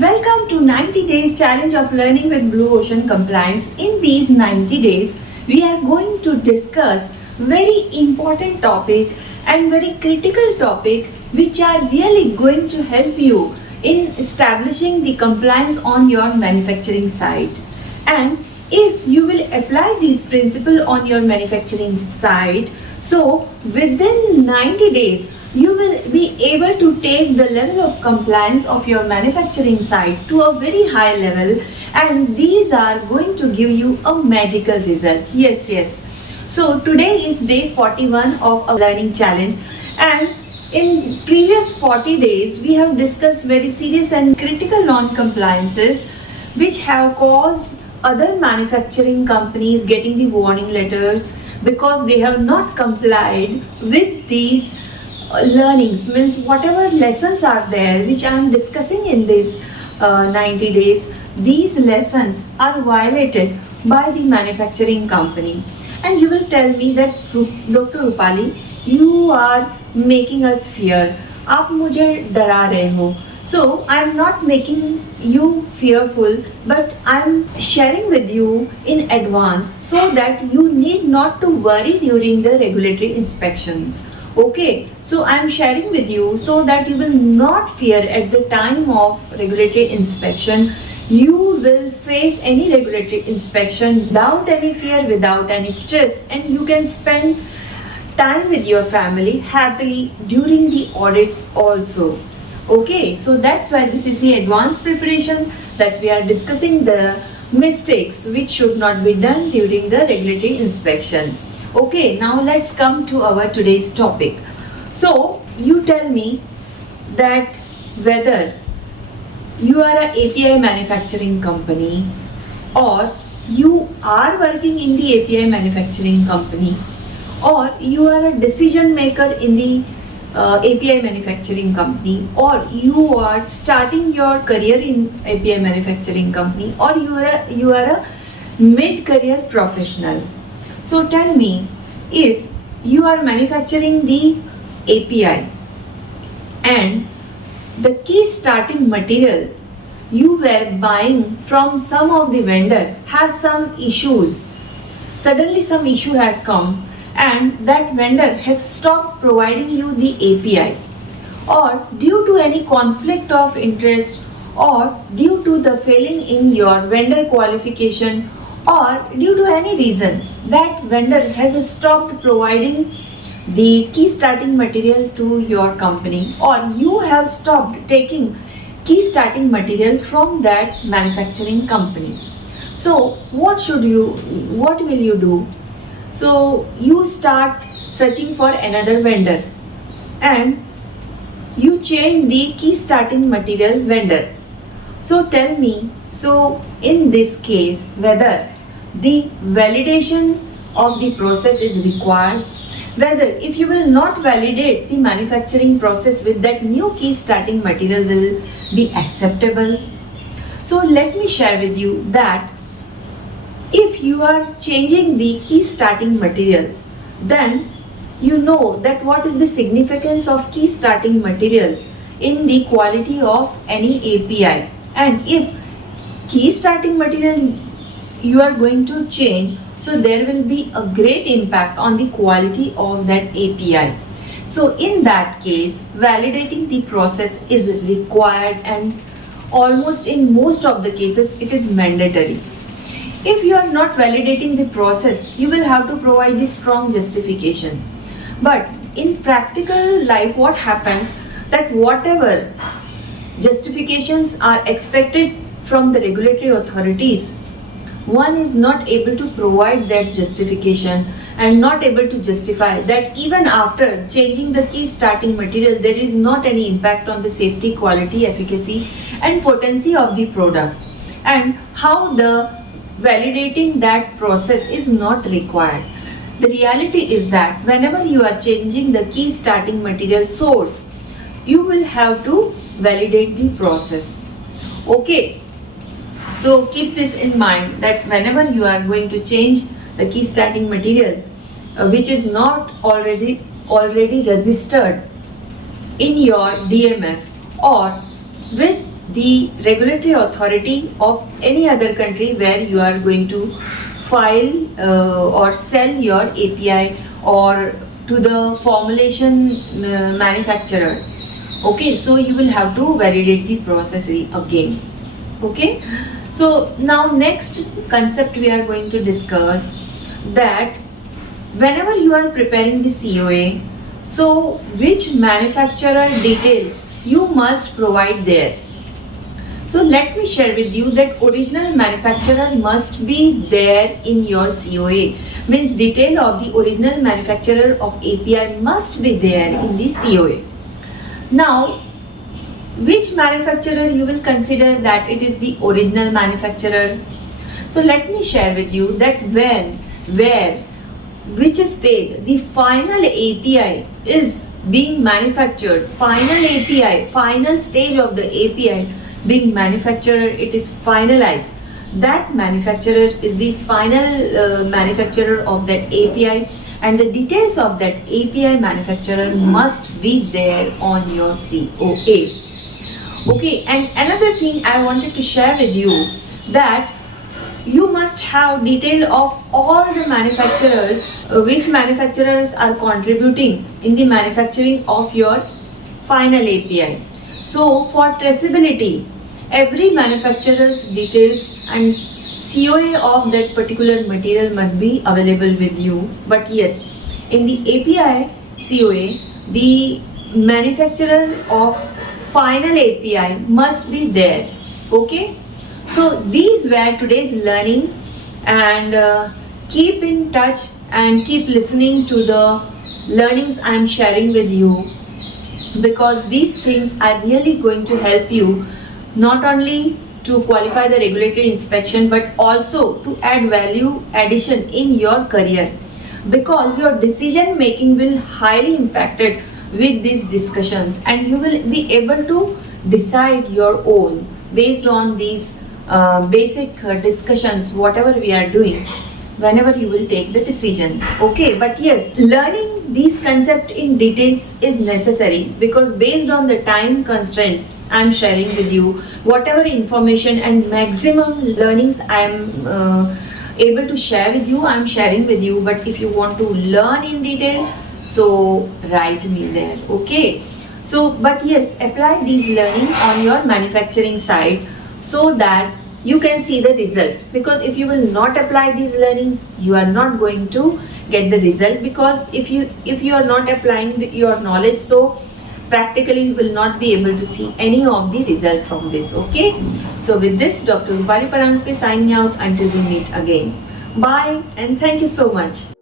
Welcome to 90 Days Challenge of Learning with Blue Ocean Compliance. In these 90 days, we are going to discuss very important topic and very critical topic which are really going to help you in establishing the compliance on your manufacturing site. And if you will apply these principles on your manufacturing site, so within 90 days, you will be able to take the level of compliance of your manufacturing site to a very high level, and these are going to give you a magical result. Yes. So today is day 41 of a learning challenge, and in previous 40 days we have discussed very serious and critical non-compliances which have caused other manufacturing companies getting the warning letters because they have not complied with these learnings, means whatever lessons are there which I am discussing in this 90 days, these lessons are violated by the manufacturing company. And you will tell me that Dr. Rupali, you are making us fear, आप मुझे डरा रहे हो. So I am not making you fearful, but I am sharing with you in advance so that you need not to worry during the regulatory inspections. Okay, so I am sharing with you so that you will not fear at the time of regulatory inspection. You will face any regulatory inspection without any fear, without any stress, and you can spend time with your family happily during the audits also. Okay, so that's why this is the advanced preparation that we are discussing the mistakes which should not be done during the regulatory inspection. Okay, now let's come to our today's topic. So, you tell me that whether you are a API manufacturing company or you are working in the API manufacturing company or you are a decision maker in the API manufacturing company, or you are starting your career in API manufacturing company, or you are a mid-career professional. So tell me, if you are manufacturing the API and the key starting material you were buying from some of the vendor has some issues, suddenly some issue has come and that vendor has stopped providing you the API, or due to any conflict of interest, or due to the failing in your vendor qualification, or due to any reason that vendor has stopped providing the key starting material to your company, or you have stopped taking key starting material from that manufacturing company. So what will you do? So you start searching for another vendor and you change the key starting material vendor. So tell me, so in this case, whether the validation of the process is required, whether if you will not validate the manufacturing process with that new key starting material will be acceptable. So let me share with you that if you are changing the key starting material, then you know that what is the significance of key starting material in the quality of any API. And if key starting material you are going to change, so there will be a great impact on the quality of that API. So in that case, validating the process is required, and almost in most of the cases it is mandatory. If you are not validating the process, you will have to provide the strong justification. But in practical life, what happens that whatever justifications are expected from the regulatory authorities, one is not able to provide that justification and not able to justify that even after changing the key starting material, there is not any impact on the safety, quality, efficacy and potency of the product, and how the validating that process is not required. The reality is that whenever you are changing the key starting material source, you will have to validate the process. Okay, so keep this in mind that whenever you are going to change the key starting material which is not already registered in your DMF or with the regulatory authority of any other country where you are going to file or sell your API, or to the formulation manufacturer. Okay, so you will have to validate the process again. Okay, so now next concept we are going to discuss, that whenever you are preparing the COA, so which manufacturer detail you must provide there. So let me share with you that original manufacturer must be there in your COA. Means detail of the original manufacturer of API must be there in the COA. Now, which manufacturer you will consider that it is the original manufacturer? So let me share with you that when, where, which stage the final API is being manufactured, final API, final stage of the API being manufactured, it is finalized. That manufacturer is the final manufacturer of that API, and the details of that API manufacturer must be there on your COA. Okay, and another thing I wanted to share with you, that you must have detail of all the manufacturers, which manufacturers are contributing in the manufacturing of your final API. So for traceability, every manufacturer's details and COA of that particular material must be available with you. But yes, in the API COA, the manufacturer of final API must be there. Okay, so these were today's learning, and keep in touch and keep listening to the learnings I am sharing with you, because these things are really going to help you not only to qualify the regulatory inspection but also to add value addition in your career, because your decision making will highly impacted with these discussions, and you will be able to decide your own based on these basic discussions, whatever we are doing, whenever you will take the decision. Okay, but yes, learning these concepts in details is necessary, because based on the time constraint I am sharing with you, whatever information and maximum learnings I am able to share with you, I am sharing with you. But if you want to learn in detail, so write me there. Okay, so but yes, apply these learning on your manufacturing side so that you can see the result, because if you will not apply these learnings, you are not going to get the result, because if you are not applying your knowledge, so practically you will not be able to see any of the result from this. Okay, so with this, Dr. Rupali Paranspe signing out until we meet again. Bye, and thank you so much.